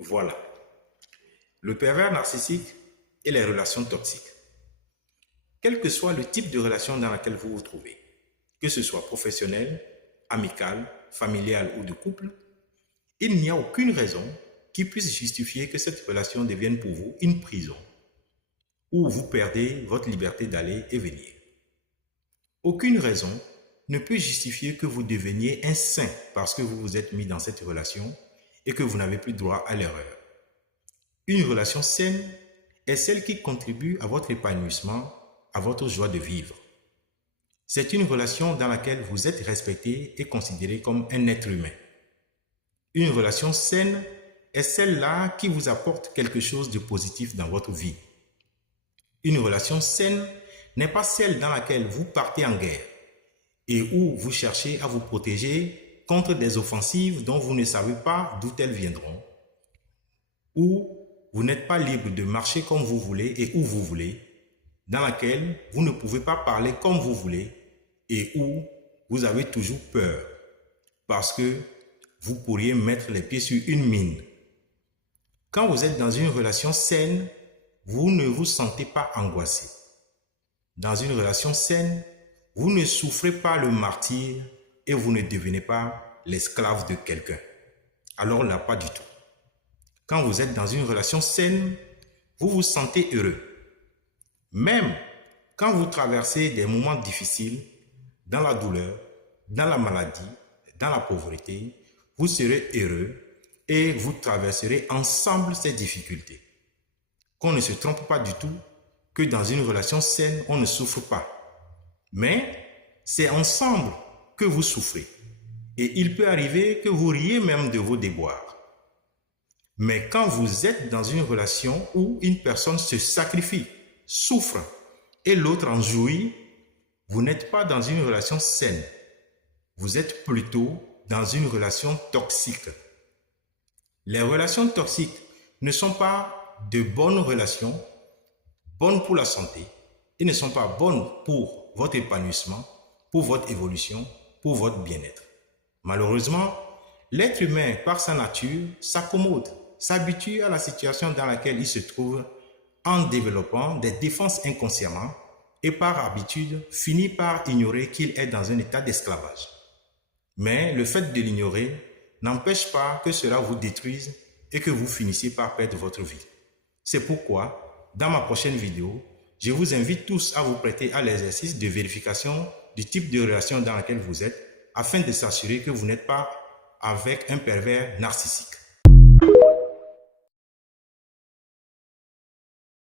Voilà. Le pervers narcissique et les relations toxiques. Quel que soit le type de relation dans laquelle vous vous trouvez, que ce soit professionnel, amical, familial ou de couple, il n'y a aucune raison qui puisse justifier que cette relation devienne pour vous une prison où vous perdez votre liberté d'aller et venir. Aucune raison ne peut justifier que vous deveniez un saint parce que vous vous êtes mis dans cette relation et que vous n'avez plus droit à l'erreur. Une relation saine est celle qui contribue à votre épanouissement, à votre joie de vivre. C'est une relation dans laquelle vous êtes respecté et considéré comme un être humain. Une relation saine est celle-là qui vous apporte quelque chose de positif dans votre vie. Une relation saine n'est pas celle dans laquelle vous partez en guerre et où vous cherchez à vous protéger contre des offensives dont vous ne savez pas d'où elles viendront, où vous n'êtes pas libre de marcher comme vous voulez et où vous voulez, dans laquelle vous ne pouvez pas parler comme vous voulez et où vous avez toujours peur parce que vous pourriez mettre les pieds sur une mine. Quand vous êtes dans une relation saine, vous ne vous sentez pas angoissé. Dans une relation saine, vous ne souffrez pas le martyre et vous ne devenez pas l'esclave de quelqu'un. Alors là, pas du tout. Quand vous êtes dans une relation saine, vous vous sentez heureux. Même quand vous traversez des moments difficiles, dans la douleur, dans la maladie, dans la pauvreté, vous serez heureux et vous traverserez ensemble ces difficultés. Qu'on ne se trompe pas du tout que dans une relation saine, on ne souffre pas. Mais c'est ensemble que vous souffrez. Et il peut arriver que vous riez même de vos déboires. Mais quand vous êtes dans une relation où une personne se sacrifie, souffre et l'autre en jouit, vous n'êtes pas dans une relation saine. Vous êtes plutôt dans une relation toxique. Les relations toxiques ne sont pas de bonnes relations, bonnes pour la santé, et ne sont pas bonnes pour votre épanouissement, pour votre évolution, pour votre bien-être. Malheureusement, l'être humain, par sa nature, s'accommode, s'habitue à la situation dans laquelle il se trouve en développant des défenses inconsciemment et par habitude finit par ignorer qu'il est dans un état d'esclavage. Mais le fait de l'ignorer n'empêche pas que cela vous détruise et que vous finissiez par perdre votre vie. C'est pourquoi, dans ma prochaine vidéo, je vous invite tous à vous prêter à l'exercice de vérification du type de relation dans laquelle vous êtes afin de s'assurer que vous n'êtes pas avec un pervers narcissique.